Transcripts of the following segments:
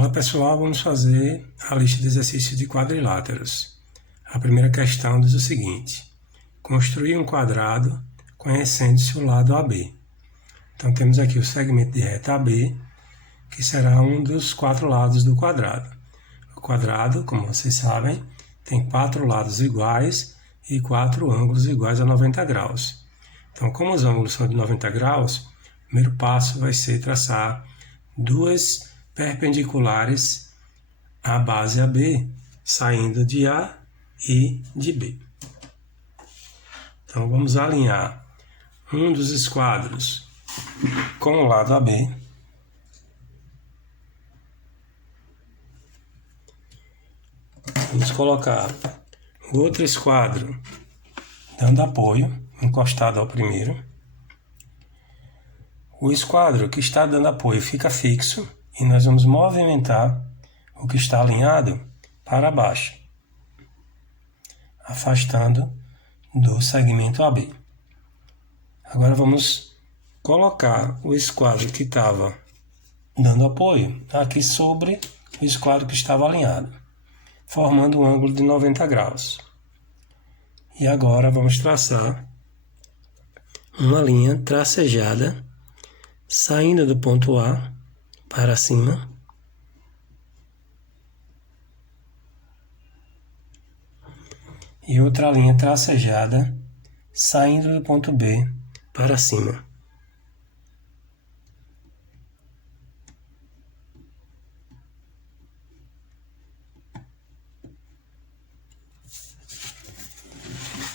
Olá pessoal, vamos fazer a lista de exercícios de quadriláteros. A primeira questão diz o seguinte: construir um quadrado conhecendo-se o lado AB. Então temos aqui o segmento de reta AB, que será um dos 4 lados do quadrado. O quadrado, como vocês sabem, tem 4 lados iguais e 4 ângulos iguais a 90 graus. Então, como os ângulos são de 90 graus, o primeiro passo vai ser traçar duas perpendiculares à base AB, saindo de A e de B. Então, vamos alinhar um dos esquadros com o lado AB. Vamos colocar o outro esquadro dando apoio, encostado ao primeiro. O esquadro que está dando apoio fica fixo e nós vamos movimentar o que está alinhado para baixo, afastando do segmento AB. Agora vamos colocar o esquadro que estava dando apoio aqui sobre o esquadro que estava alinhado, formando um ângulo de 90 graus. E agora vamos traçar uma linha tracejada saindo do ponto A para cima e outra linha tracejada saindo do ponto B para cima.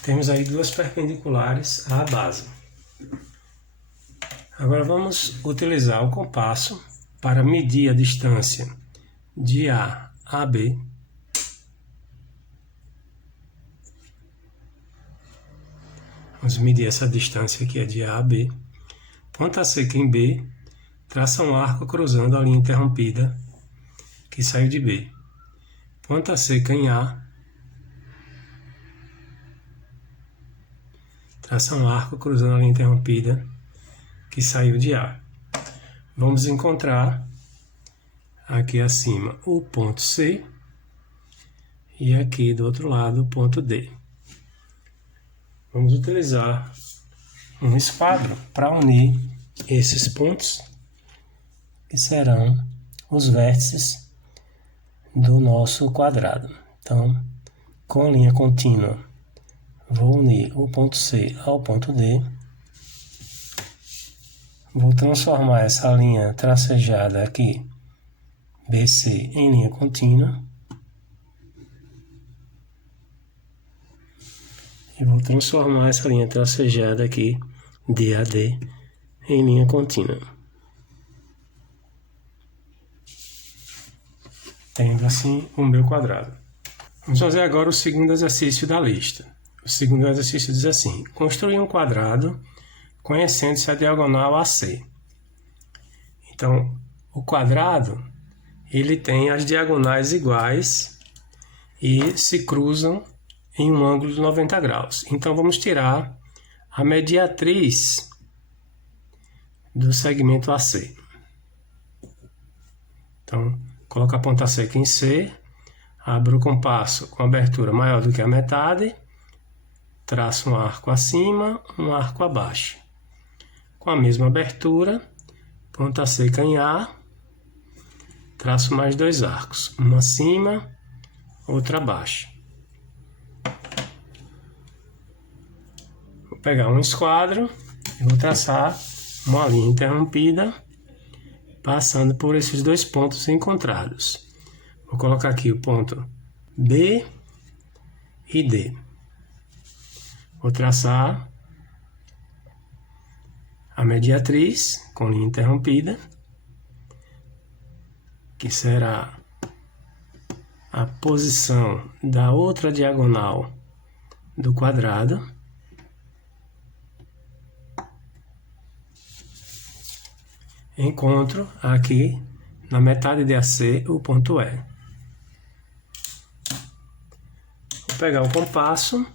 Temos aí duas perpendiculares à base. Agora vamos utilizar o compasso para medir a distância de A a B. Vamos medir essa distância que é de A a B. Ponta seca em B, traça um arco cruzando a linha interrompida que saiu de B. Ponta seca em A, traça um arco cruzando a linha interrompida que saiu de A. Vamos encontrar aqui acima o ponto C e aqui do outro lado o ponto D. Vamos utilizar um esquadro para unir esses pontos, que serão os vértices do nosso quadrado. Então, com linha contínua, vou unir o ponto C ao ponto D. Vou transformar essa linha tracejada aqui, BC, em linha contínua. E vou transformar essa linha tracejada aqui, DAD, em linha contínua. Tendo assim o meu quadrado. Vamos fazer agora o segundo exercício da lista. O segundo exercício diz assim: construir um quadrado conhecendo-se a diagonal AC. Então, o quadrado, ele tem as diagonais iguais e se cruzam em um ângulo de 90 graus. Então, vamos tirar a mediatriz do segmento AC. Então, coloco a ponta seca em C, abro o compasso com abertura maior do que a metade, traço um arco acima, um arco abaixo. Com a mesma abertura, ponta seca em A, traço mais 2 arcos, um acima, outro abaixo. Vou pegar um esquadro e vou traçar uma linha interrompida, passando por esses 2 pontos encontrados. Vou colocar aqui o ponto B e D. Vou traçar a mediatriz com linha interrompida, que será a posição da outra diagonal do quadrado. Encontro aqui na metade de AC o ponto E. Vou pegar o compasso,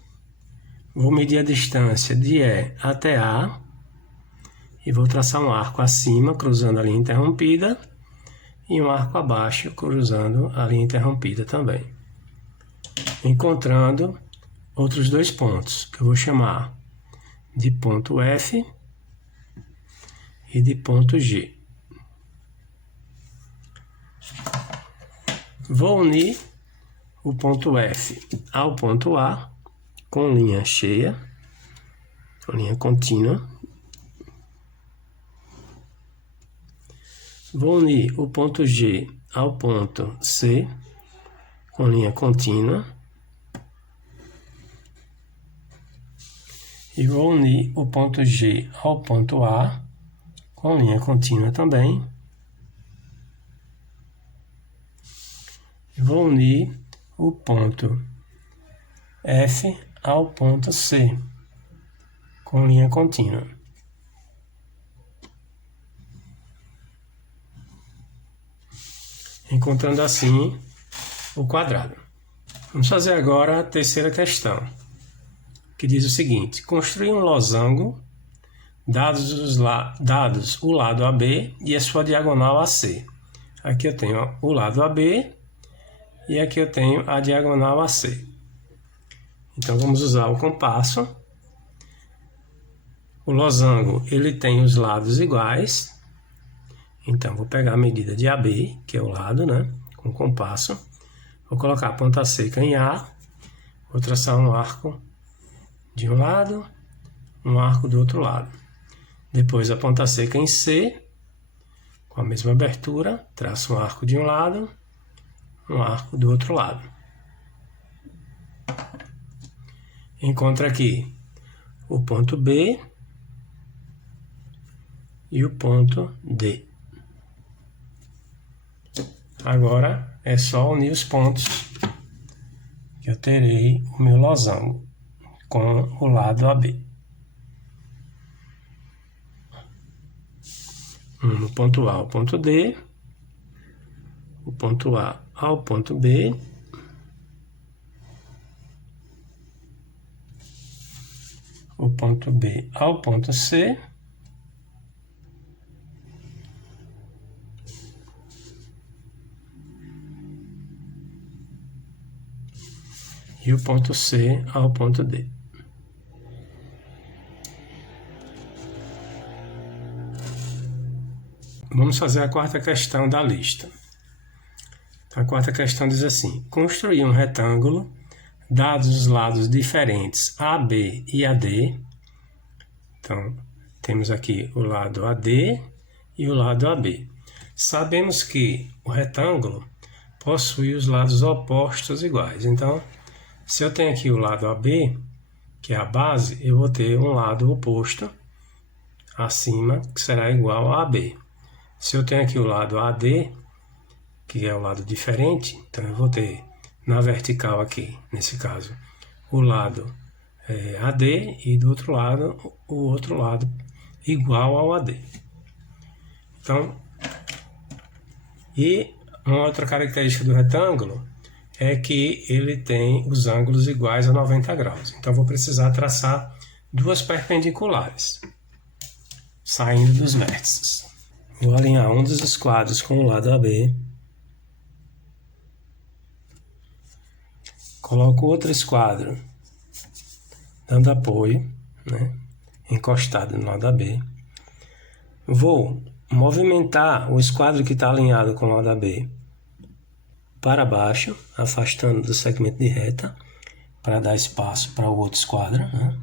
vou medir a distância de E até A e vou traçar um arco acima, cruzando a linha interrompida, e um arco abaixo, cruzando a linha interrompida também. Encontrando outros dois pontos, que eu vou chamar de ponto F e de ponto G. Vou unir o ponto F ao ponto A com linha cheia, linha contínua. Vou unir o ponto G ao ponto C com linha contínua. E vou unir o ponto G ao ponto A com linha contínua também. E vou unir o ponto F ao ponto C com linha contínua. Encontrando assim o quadrado. Vamos fazer agora a terceira questão, que diz o seguinte: construir um losango, dados o lado AB e a sua diagonal AC. Aqui eu tenho o lado AB e aqui eu tenho a diagonal AC. Então vamos usar o compasso. O losango ele tem os lados iguais. Então vou pegar a medida de AB, que é o lado, né, com o compasso. Vou colocar a ponta seca em A. Vou traçar um arco de um lado, um arco do outro lado. Depois a ponta seca em C, com a mesma abertura, traço um arco de um lado, um arco do outro lado. Encontro aqui o ponto B e o ponto D. Agora é só unir os pontos que eu terei o meu losango com o lado AB. No ponto A ao ponto D, o ponto A ao ponto B, o ponto B ao ponto C, e o ponto C ao ponto D. Vamos fazer a quarta questão da lista. A quarta questão diz assim: construir um retângulo, dados os lados diferentes AB e AD. Então, temos aqui o lado AD e o lado AB. Sabemos que o retângulo possui os lados opostos iguais. Então, se eu tenho aqui o lado AB, que é a base, eu vou ter um lado oposto acima, que será igual a AB. Se eu tenho aqui o lado AD, que é o lado diferente, então eu vou ter na vertical aqui, nesse caso, o lado AD e do outro lado, o outro lado igual ao AD. Então, e uma outra característica do retângulo é que ele tem os ângulos iguais a 90 graus. Então, vou precisar traçar duas perpendiculares, saindo dos vértices. Vou alinhar um dos esquadros com o lado AB. Coloco outro esquadro dando apoio, né, encostado no lado AB. Vou movimentar o esquadro que está alinhado com o lado AB para baixo, afastando do segmento de reta, para dar espaço para o outro esquadro, né?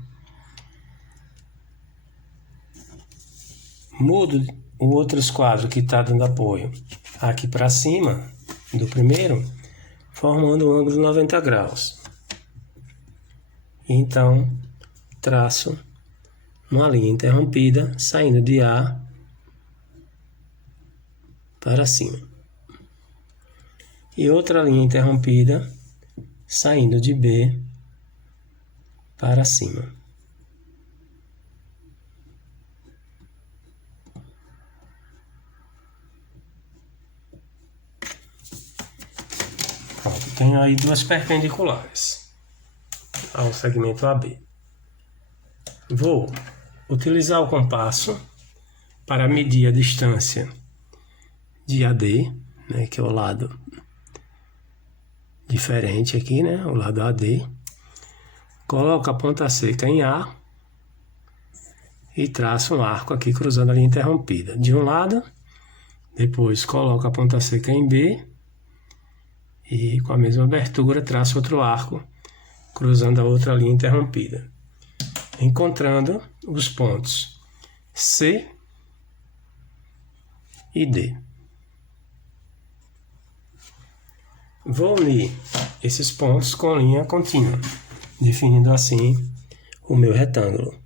Mudo o outro esquadro que está dando apoio aqui para cima do primeiro, formando um ângulo de 90 graus. Então, traço uma linha interrompida, saindo de A para cima. E outra linha interrompida, saindo de B para cima. Pronto, tenho aí duas perpendiculares ao segmento AB. Vou utilizar o compasso para medir a distância de AD, né, que é o lado diferente aqui, né, o lado AD. Coloco a ponta seca em A e traço um arco aqui cruzando a linha interrompida. De um lado, depois coloco a ponta seca em B e com a mesma abertura traço outro arco cruzando a outra linha interrompida, encontrando os pontos C e D. Vou unir esses pontos com linha contínua, definindo assim o meu retângulo.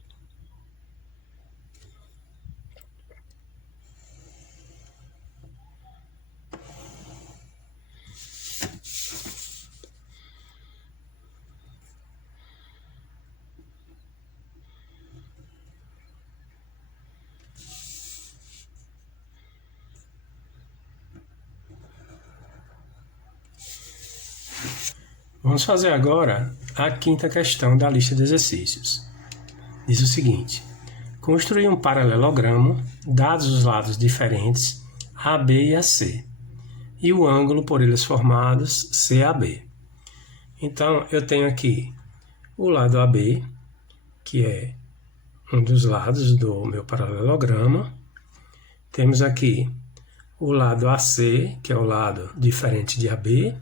Vamos fazer agora a quinta questão da lista de exercícios. Diz o seguinte: construir um paralelogramo, dados os lados diferentes AB e AC, e o ângulo por eles formados CAB. Então, eu tenho aqui o lado AB, que é um dos lados do meu paralelogramo. Temos aqui o lado AC, que é o lado diferente de AB,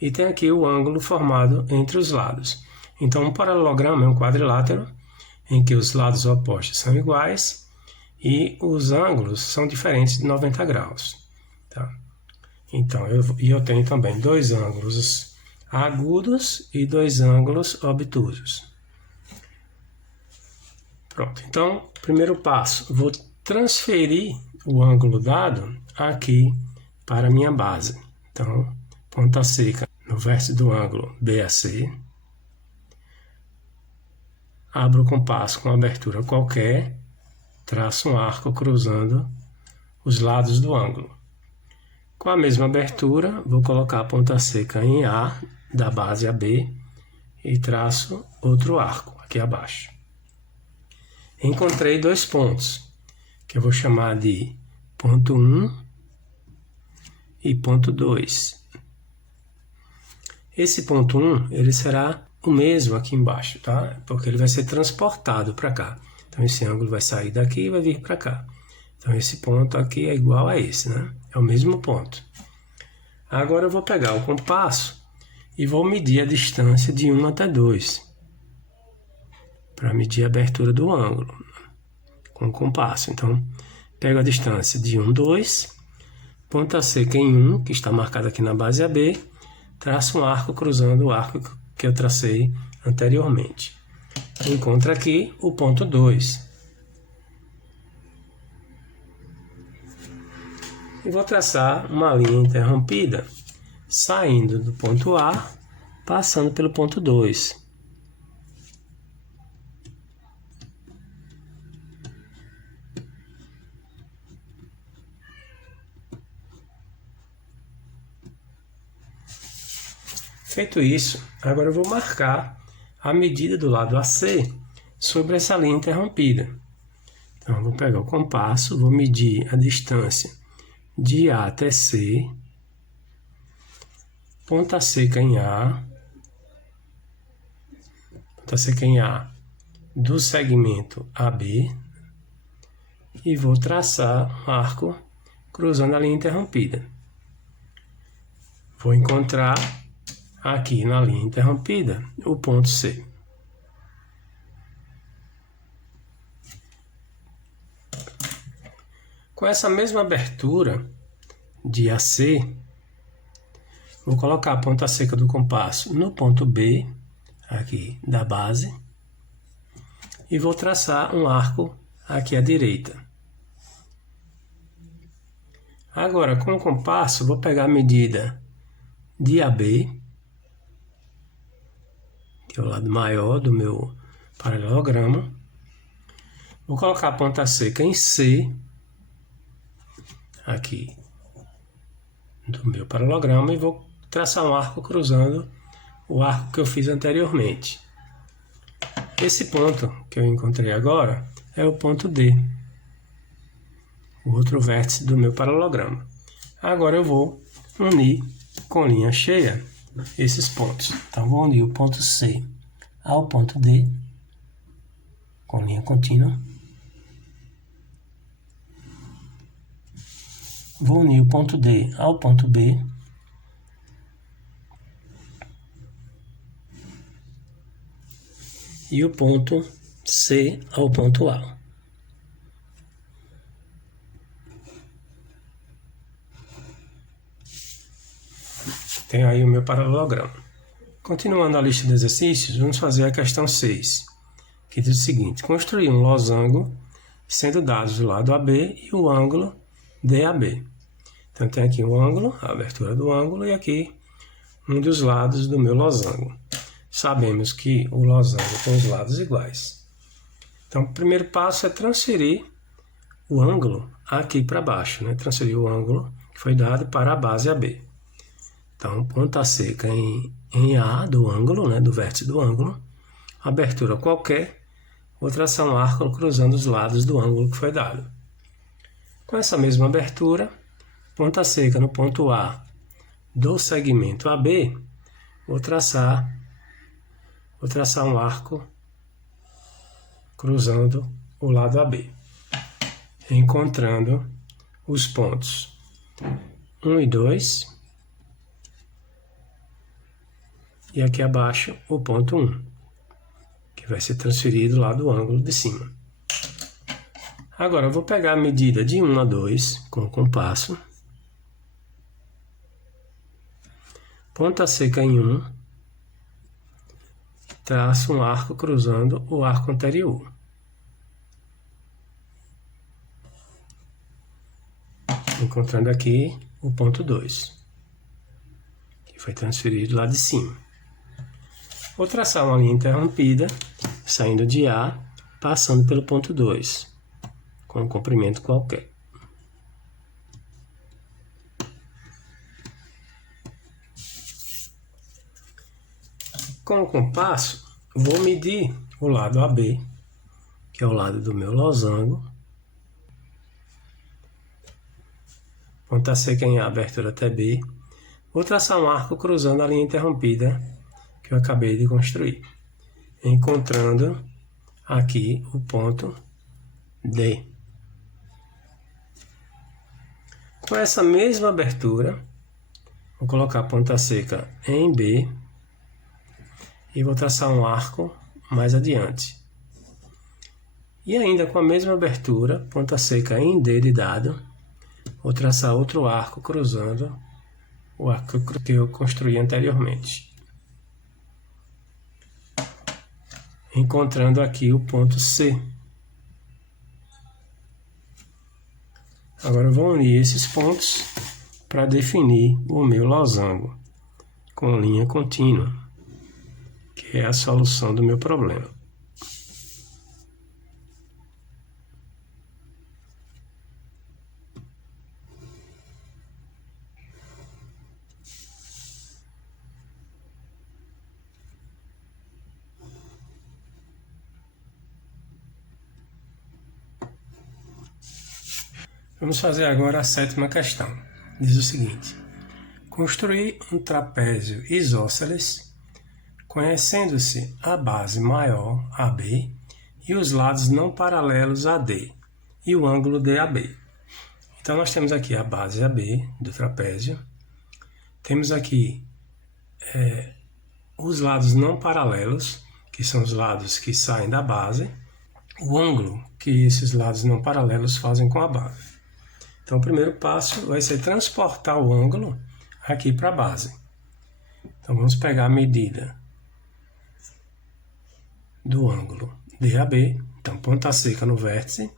e tem aqui o ângulo formado entre os lados. Então, um paralelogramo é um quadrilátero em que os lados opostos são iguais e os ângulos são diferentes de 90 graus. Tá? Então, eu tenho também dois ângulos agudos e dois ângulos obtusos. Pronto. Então, primeiro passo, vou transferir o ângulo dado aqui para a minha base. Então, ponta seca no vértice do ângulo BAC. Abro o compasso com abertura qualquer, traço um arco cruzando os lados do ângulo. Com a mesma abertura, vou colocar a ponta seca em A, da base AB, e traço outro arco aqui abaixo. Encontrei dois pontos, que eu vou chamar de ponto 1 e ponto 2. Esse ponto 1, ele será o mesmo aqui embaixo, tá? Porque ele vai ser transportado para cá. Então, esse ângulo vai sair daqui e vai vir para cá. Então, esse ponto aqui é igual a esse, né? É o mesmo ponto. Agora, eu vou pegar o compasso e vou medir a distância de 1 até 2. Para medir a abertura do ângulo com o compasso. Então, pego a distância de 1, 2, ponta seca em 1, que está marcado aqui na base AB, traço um arco cruzando o arco que eu tracei anteriormente. Encontro aqui o ponto 2. E vou traçar uma linha interrompida, saindo do ponto A, passando pelo ponto 2. Feito isso, agora eu vou marcar a medida do lado AC sobre essa linha interrompida. Então, eu vou pegar o compasso, vou medir a distância de A até C, ponta seca em A do segmento AB, e vou traçar um arco cruzando a linha interrompida. Vou encontrar aqui na linha interrompida o ponto C. Com essa mesma abertura de AC, vou colocar a ponta seca do compasso no ponto B, aqui da base, e vou traçar um arco aqui à direita. Agora, com o compasso, vou pegar a medida de AB, que é o lado maior do meu paralelogramo. Vou colocar a ponta seca em C, aqui do meu paralelogramo, e vou traçar um arco cruzando o arco que eu fiz anteriormente. Esse ponto que eu encontrei agora é o ponto D, o outro vértice do meu paralelogramo. Agora eu vou unir com linha cheia esses pontos. Então, vou unir o ponto C ao ponto D com linha contínua. Vou unir o ponto D ao ponto B. E o ponto C ao ponto A. Tenho aí o meu paralelogramo. Continuando a lista de exercícios, vamos fazer a questão 6, que diz o seguinte: construir um losango, sendo dados o lado AB e o ângulo DAB. Então, tem aqui o ângulo, a abertura do ângulo, e aqui um dos lados do meu losango. Sabemos que o losango tem os lados iguais. Então, o primeiro passo é transferir o ângulo aqui para baixo, né? Transferir o ângulo que foi dado para a base AB. Então, ponta seca em A do ângulo, né? Do vértice do ângulo, abertura qualquer, vou traçar um arco cruzando os lados do ângulo que foi dado. Com essa mesma abertura, ponta seca no ponto A do segmento AB, vou traçar um arco cruzando o lado AB, encontrando os pontos 1 e 2, e aqui abaixo o ponto 1, que vai ser transferido lá do ângulo de cima. Agora eu vou pegar a medida de 1 a 2 com o compasso, ponta seca em 1, traço um arco cruzando o arco anterior. Encontrando aqui o ponto 2, que foi transferido lá de cima. Vou traçar uma linha interrompida, saindo de A, passando pelo ponto 2, com um comprimento qualquer. Com o compasso, vou medir o lado AB, que é o lado do meu losango. Ponta seca em A, abertura até B. Vou traçar um arco cruzando a linha interrompida que eu acabei de construir, encontrando aqui o ponto D. Com essa mesma abertura, vou colocar a ponta seca em B e vou traçar um arco mais adiante. E ainda com a mesma abertura, ponta seca em D de dado, vou traçar outro arco cruzando o arco que eu construí anteriormente, encontrando aqui o ponto C. Agora eu vou unir esses pontos para definir o meu losango com linha contínua, que é a solução do meu problema. Vamos fazer agora a 7ª questão. Diz o seguinte: construir um trapézio isósceles, conhecendo-se a base maior, AB, e os lados não paralelos AD, e o ângulo DAB. Então, nós temos aqui a base AB do trapézio, temos aqui os lados não paralelos, que são os lados que saem da base, o ângulo que esses lados não paralelos fazem com a base. Então, o primeiro passo vai ser transportar o ângulo aqui para a base. Então, vamos pegar a medida do ângulo DAB. Então, ponta seca no vértice,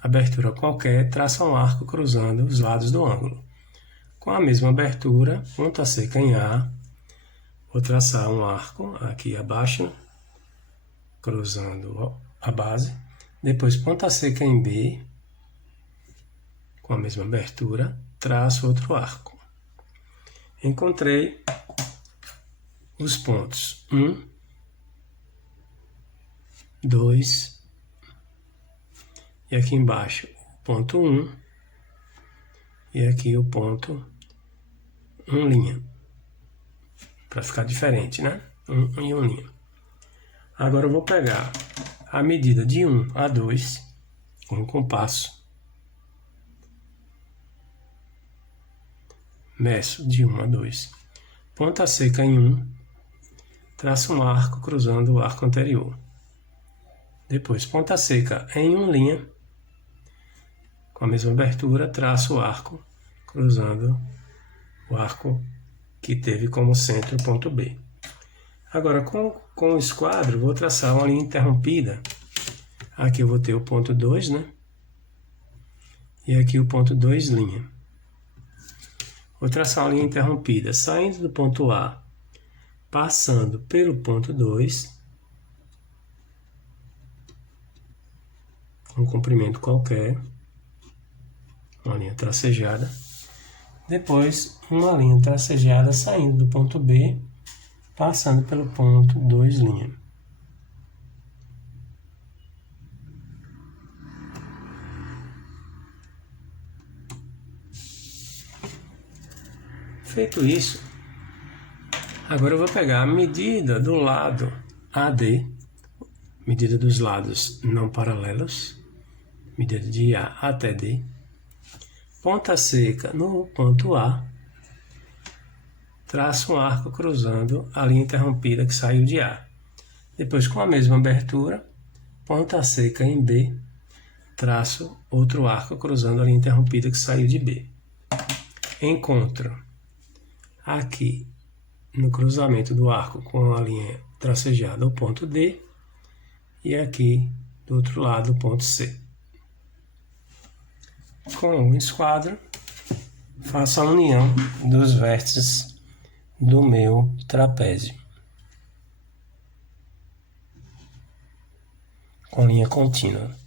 abertura qualquer, traça um arco cruzando os lados do ângulo. Com a mesma abertura, ponta seca em A, vou traçar um arco aqui abaixo, cruzando a base. Depois, ponta seca em B, com a mesma abertura, traço outro arco. Encontrei os pontos 1, 2, e aqui embaixo o ponto 1, e aqui o ponto linha. Para ficar diferente, né? 1 e 1 linha. Agora eu vou pegar a medida de 1 a 2 com o compasso. Meço de 1 a 2. Ponta seca em 1. Traço um arco cruzando o arco anterior. Depois, ponta seca em 1 linha. Com a mesma abertura, traço o arco cruzando o arco que teve como centro o ponto B. Agora, com o esquadro, vou traçar uma linha interrompida. Aqui eu vou ter o ponto 2, né? E aqui o ponto 2, linha. Vou traçar uma linha interrompida, saindo do ponto A, passando pelo ponto 2, um comprimento qualquer, uma linha tracejada. Depois, uma linha tracejada saindo do ponto B, passando pelo ponto 2'. Feito isso, agora eu vou pegar a medida do lado AD, medida dos lados não paralelos, medida de A até D, ponta seca no ponto A, traço um arco cruzando a linha interrompida que saiu de A. Depois, com a mesma abertura, ponta seca em B, traço outro arco cruzando a linha interrompida que saiu de B. Encontro aqui no cruzamento do arco com a linha tracejada o ponto D e aqui do outro lado o ponto C. Com o esquadro, faço a união dos vértices do meu trapézio com linha contínua.